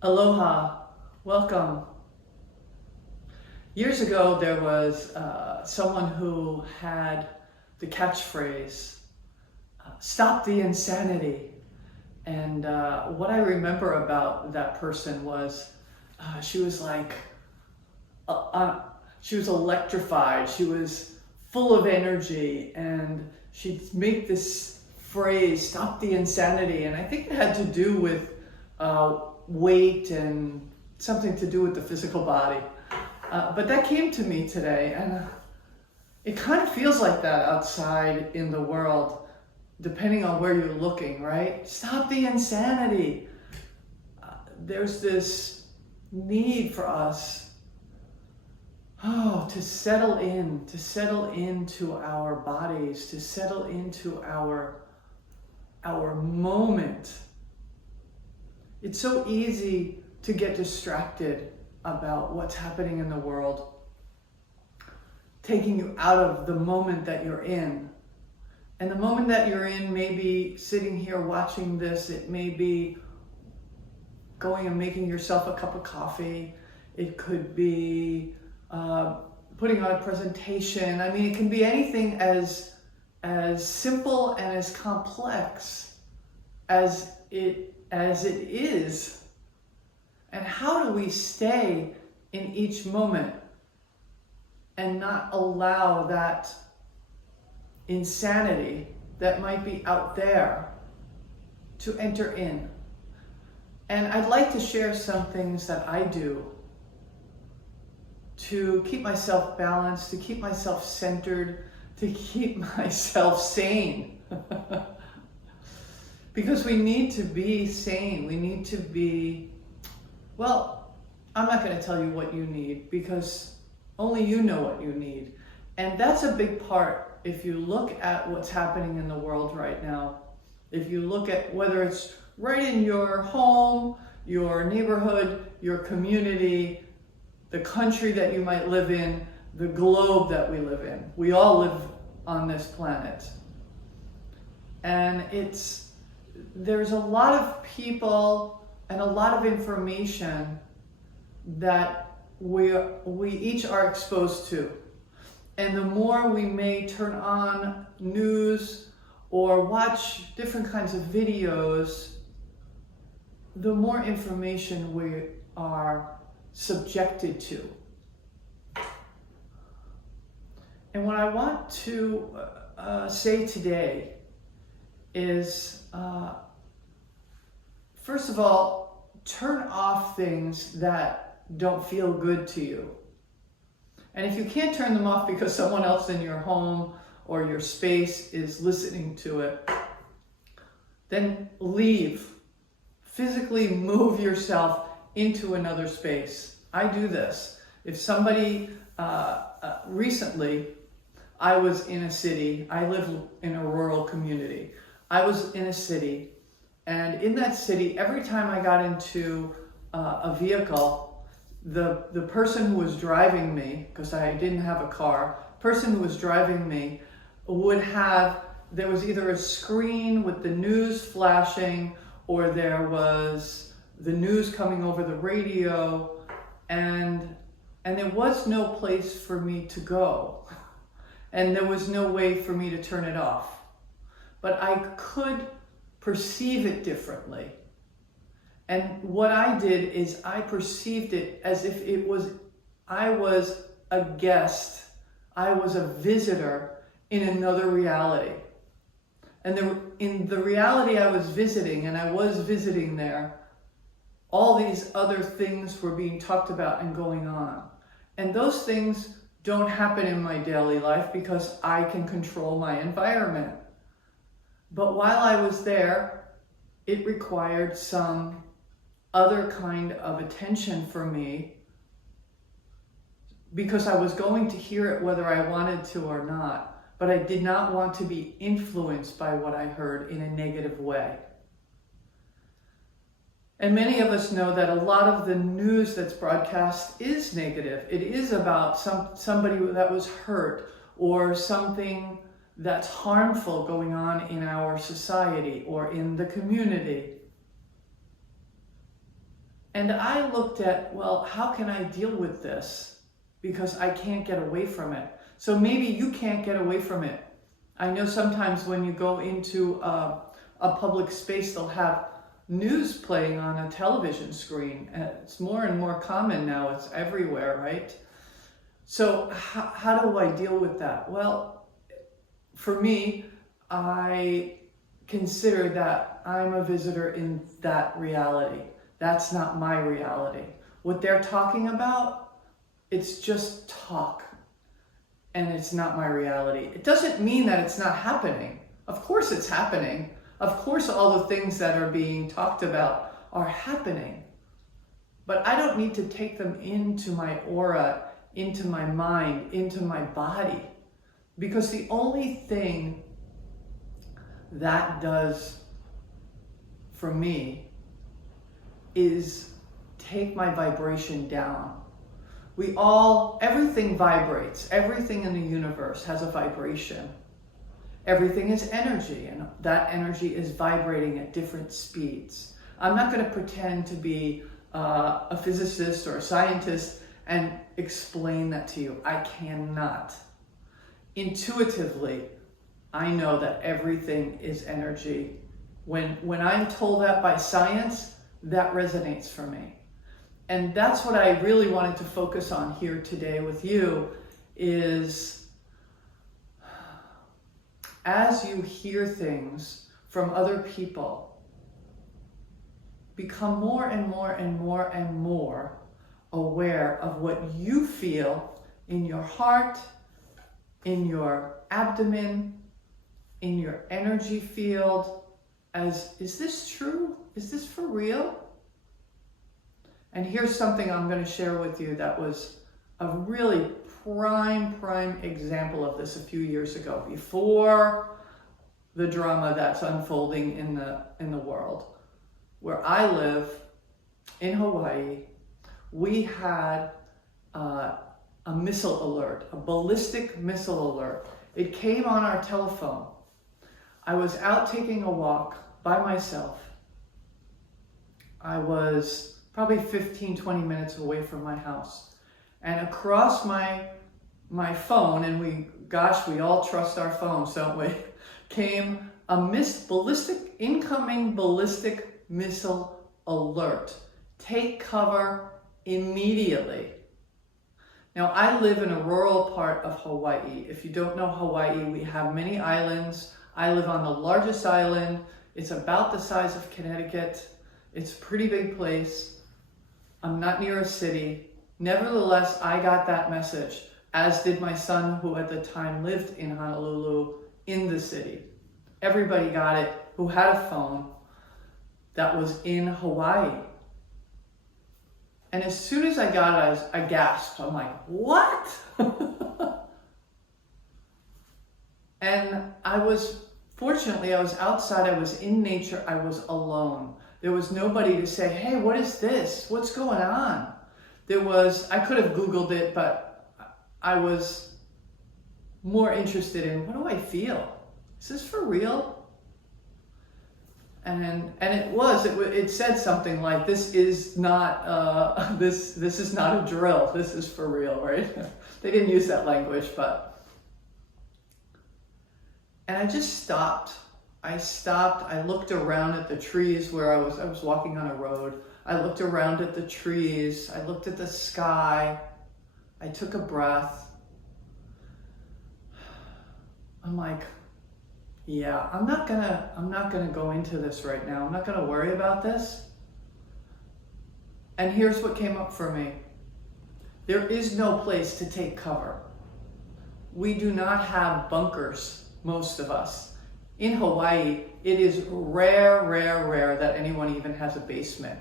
Aloha, welcome. Years ago, there was someone who had the catchphrase, stop the insanity. And what I remember about that person was she was like, she was electrified, she was full of energy, and she'd make this phrase, stop the insanity. And I think it had to do with weight and something to do with the physical body. But that came to me today, and it kind of feels like that outside in the world, depending on where you're looking, right? Stop the insanity. There's this need for us to settle into our bodies, to settle into our moment. It's so easy to get distracted about what's happening in the world, taking you out of the moment that you're in. And the moment that you're in may be sitting here watching this. It may be going and making yourself a cup of coffee. It could be putting on a presentation. I mean, it can be anything as simple and as complex as it is. And how do we stay in each moment and not allow that insanity that might be out there to enter in? And I'd like to share some things that I do to keep myself balanced, to keep myself centered, to keep myself sane. Because we need to be sane. We need to be, well, I'm not going to tell you what you need, because only you know what you need. And that's a big part. If you look at what's happening in the world right now, if you look at whether it's right in your home, your neighborhood, your community, the country that you might live in, the globe that we live in. We all live on this planet. And there's a lot of people and a lot of information that we each are exposed to. And the more we may turn on news or watch different kinds of videos, the more information we are subjected to. And what I want to say today is, first of all, turn off things that don't feel good to you. And if you can't turn them off because someone else in your home or your space is listening to it, then leave. Physically move yourself into another space. I do this. If somebody, recently, I was in a city. I live in a rural community. I was in a city, and in that city, every time I got into a vehicle, the person who was driving me, because I didn't have a car, person who was driving me there was either a screen with the news flashing, or there was the news coming over the radio, and there was no place for me to go. And there was no way for me to turn it off. But I could perceive it differently. And what I did is I perceived it as if I was a guest, I was a visitor in another reality. And in the reality I was visiting, and I was visiting there, all these other things were being talked about and going on. And those things don't happen in my daily life because I can control my environment. But while I was there, it required some other kind of attention for me, because I was going to hear it whether I wanted to or not. But I did not want to be influenced by what I heard in a negative way. And many of us know that a lot of the news that's broadcast is negative. It is about somebody that was hurt, or something that's harmful going on in our society or in the community. And I looked at, well, how can I deal with this? Because I can't get away from it. So maybe you can't get away from it. I know sometimes when you go into a public space, they'll have news playing on a television screen. It's more and more common now. It's everywhere, right? So how do I deal with that? Well, for me, I consider that I'm a visitor in that reality. That's not my reality. What they're talking about, it's just talk. And it's not my reality. It doesn't mean that it's not happening. Of course it's happening. Of course all the things that are being talked about are happening. But I don't need to take them into my aura, into my mind, into my body. Because the only thing that does for me is take my vibration down. Everything vibrates. Everything in the universe has a vibration. Everything is energy, and that energy is vibrating at different speeds. I'm not going to pretend to be a physicist or a scientist and explain that to you. I cannot. Intuitively, I know that everything is energy. When I'm told that by science, that resonates for me. And that's what I really wanted to focus on here today with you is as you hear things from other people, become more and more and more and more aware of what you feel in your heart, in your abdomen, in your energy field, is this true? Is this for real? And here's something I'm going to share with you that was a really prime example of this a few years ago, before the drama that's unfolding in the world. Where I live in Hawaii, we had a missile alert, a ballistic missile alert. It came on our telephone. I was out taking a walk by myself. I was probably 15-20 minutes away from my house. And across my phone, and we all trust our phones, don't we? Came a incoming ballistic missile alert. Take cover immediately. Now, I live in a rural part of Hawaii. If you don't know Hawaii, we have many islands. I live on the largest island. It's about the size of Connecticut. It's a pretty big place. I'm not near a city. Nevertheless, I got that message, as did my son, who at the time lived in Honolulu, in the city. Everybody got it who had a phone that was in Hawaii. And as soon as I got it, I gasped. I'm like, what? And fortunately, I was outside, I was in nature, I was alone. There was nobody to say, hey, what is this? What's going on? I could have Googled it, but I was more interested in, what do I feel? Is this for real? And it said something like, this is not this is not a drill, this is for real, right? They didn't use that language, and I just stopped. I looked around at the trees where I was walking on a road. I looked around at the trees. I looked at the sky. I took a breath. I'm like, yeah, I'm not gonna go into this right now. I'm not gonna worry about this. And here's what came up for me. There is no place to take cover. We do not have bunkers, most of us. In Hawaii, it is rare that anyone even has a basement.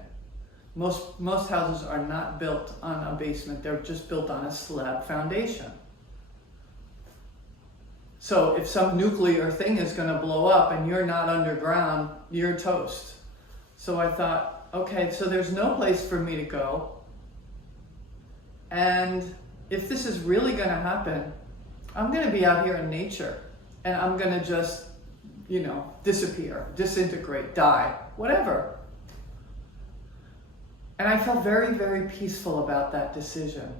Most houses are not built on a basement. They're just built on a slab foundation. So if some nuclear thing is going to blow up and you're not underground, you're toast. So I thought, okay, so there's no place for me to go. And if this is really going to happen, I'm going to be out here in nature. And I'm going to just, disappear, disintegrate, die, whatever. And I felt very, very peaceful about that decision.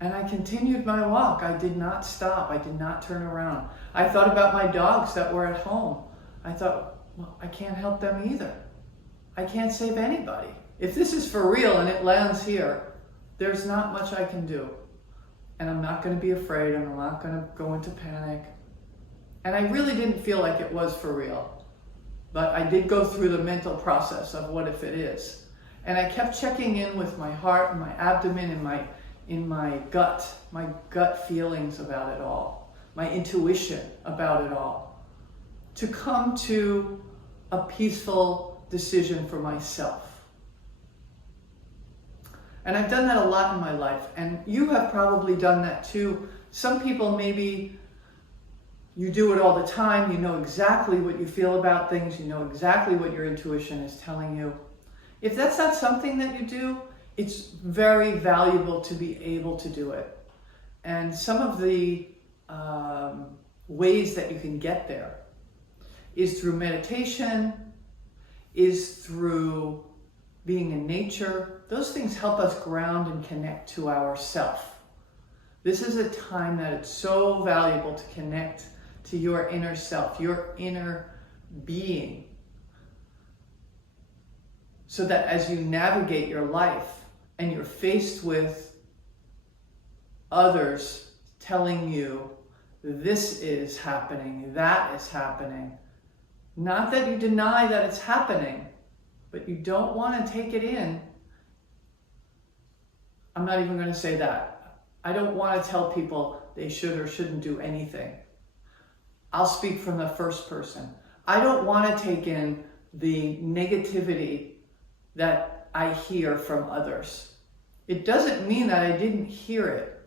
And I continued my walk. I did not stop. I did not turn around. I thought about my dogs that were at home. I thought, well, I can't help them either. I can't save anybody. If this is for real and it lands here, there's not much I can do. And I'm not going to be afraid, and I'm not going to go into panic. And I really didn't feel like it was for real. But I did go through the mental process of what if it is. And I kept checking in with my heart and my abdomen and my gut feelings about it all, my intuition about it all, to come to a peaceful decision for myself. And I've done that a lot in my life, and you have probably done that too. Some people, maybe you do it all the time, you know exactly what you feel about things, you know exactly what your intuition is telling you. If that's not something that you do, it's very valuable to be able to do it. And some of the ways that you can get there is through meditation, is through being in nature. Those things help us ground and connect to ourself. This is a time that it's so valuable to connect to your inner self, your inner being, so that as you navigate your life and you're faced with others telling you this is happening, that is happening, not that you deny that it's happening, but you don't want to take it in. I'm not even going to say that. I don't want to tell people they should or shouldn't do anything. I'll speak from the first person. I don't want to take in the negativity that I hear from others. It doesn't mean that I didn't hear it.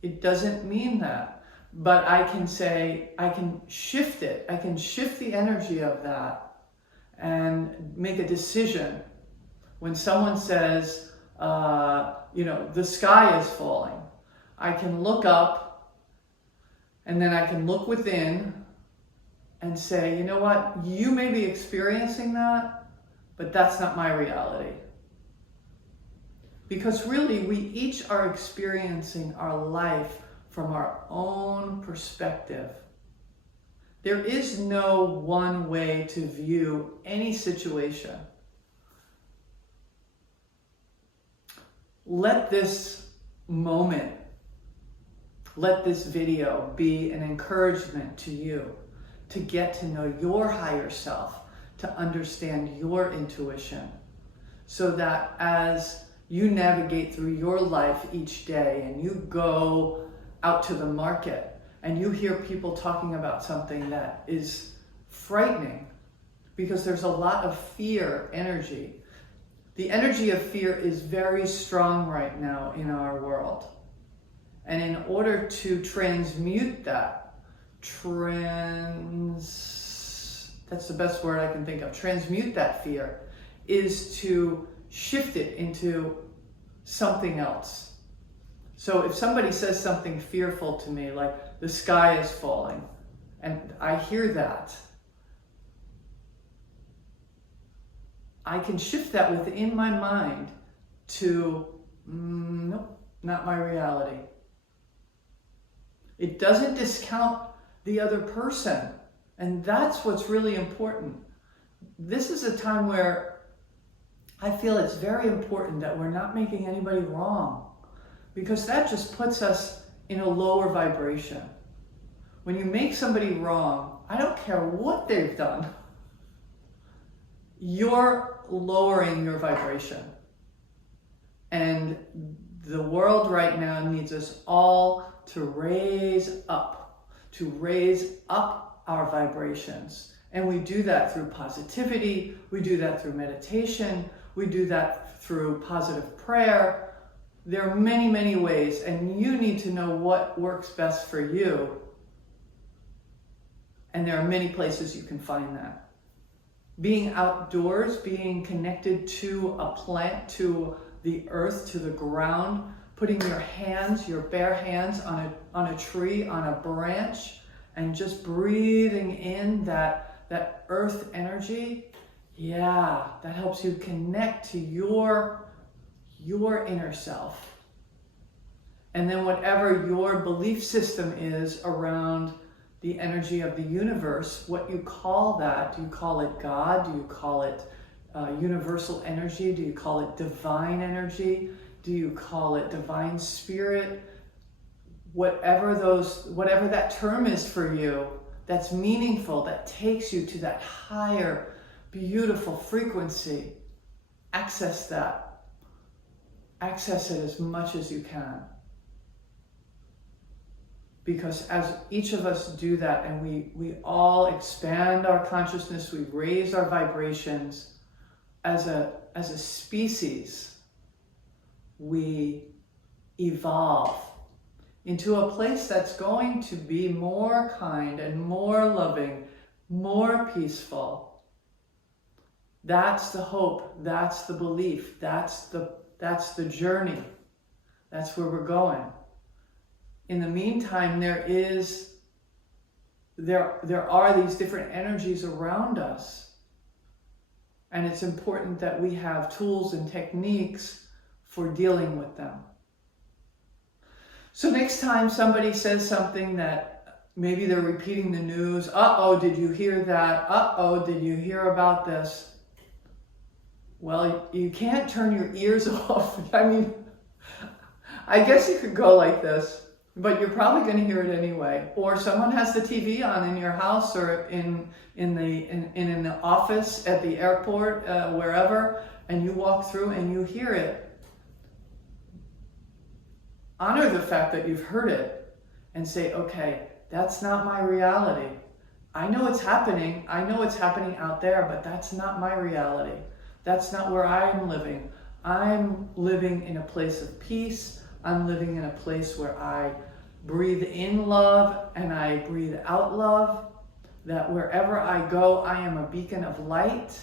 It doesn't mean that. But I can say, I can shift it. I can shift the energy of that and make a decision. When someone says, the sky is falling, I can look up and then I can look within and say, you know what, you may be experiencing that, but that's not my reality. Because really, we each are experiencing our life from our own perspective. There is no one way to view any situation. Let this moment, let this video be an encouragement to you to get to know your higher self, to understand your intuition, so that as you navigate through your life each day and you go out to the market and you hear people talking about something that is frightening, because there's a lot of fear energy. The energy of fear is very strong right now in our world. And in order to transmute that, that's the best word I can think of, transmute that fear, is to shift it into something else. So if somebody says something fearful to me, like the sky is falling, and I hear that, I can shift that within my mind to, nope, not my reality. It doesn't discount the other person, and that's what's really important. This is a time where I feel it's very important that we're not making anybody wrong, because that just puts us in a lower vibration. When you make somebody wrong, I don't care what they've done, you're lowering your vibration. And the world right now needs us all to raise up our vibrations. And we do that through positivity, we do that through meditation, we do that through positive prayer. There are many, many ways, and you need to know what works best for you. And there are many places you can find that. Being outdoors, being connected to a plant, to the earth, to the ground, putting your hands, your bare hands on a tree, on a branch, and just breathing in that earth energy, yeah, that helps you connect to your your inner self. And then whatever your belief system is around the energy of the universe, what you call that, do you call it God? Do you call it universal energy? Do you call it divine energy? Do you call it divine spirit? Whatever that term is for you, that's meaningful, that takes you to that higher, beautiful frequency, access that. Access it as much as you can. Because as each of us do that, and we all expand our consciousness, we raise our vibrations as a species, we evolve into a place that's going to be more kind and more loving, more peaceful. That's the hope, that's the belief, that's the journey. That's where we're going. In the meantime, there are these different energies around us. And it's important that we have tools and techniques for dealing with them. So next time somebody says something that maybe they're repeating the news, uh-oh, did you hear that? Uh-oh, did you hear about this? Well, you can't turn your ears off. I mean, I guess you could go like this, but you're probably going to hear it anyway. Or someone has the TV on in your house or in the office, at the airport, wherever, and you walk through and you hear it. Honor the fact that you've heard it and say, okay, that's not my reality. I know it's happening. I know it's happening out there, but that's not my reality. That's not where I'm living. I'm living in a place of peace. I'm living in a place where I breathe in love and I breathe out love. That wherever I go, I am a beacon of light.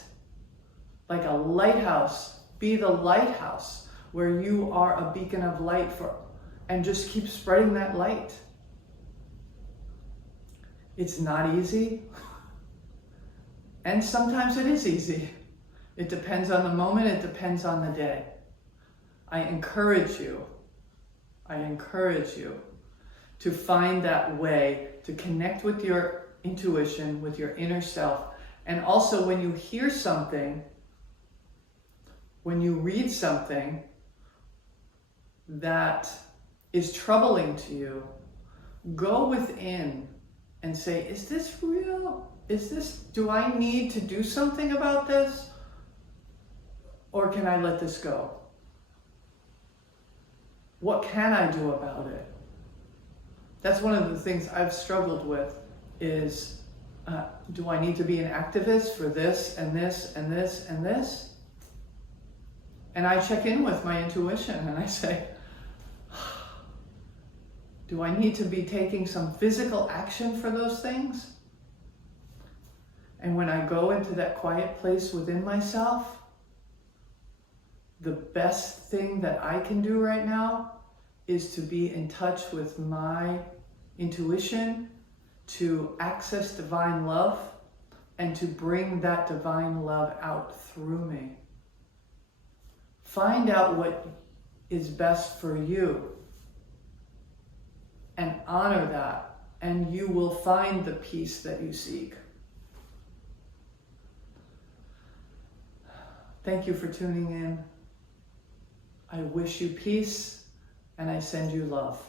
Like a lighthouse. Be the lighthouse where you are a beacon of light and just keep spreading that light. It's not easy. And sometimes it is easy. It depends on the moment, it depends on the day. I encourage you to find that way to connect with your intuition, with your inner self. And also when you hear something, when you read something that is troubling to you, go within and say, is this real? Do I need to do something about this? Or can I let this go? What can I do about it? That's one of the things I've struggled with is, do I need to be an activist for this and this and this and this? And I check in with my intuition and I say, do I need to be taking some physical action for those things? And when I go into that quiet place within myself, the best thing that I can do right now is to be in touch with my intuition, to access divine love, and to bring that divine love out through me. Find out what is best for you and honor that, and you will find the peace that you seek. Thank you for tuning in. I wish you peace, and I send you love.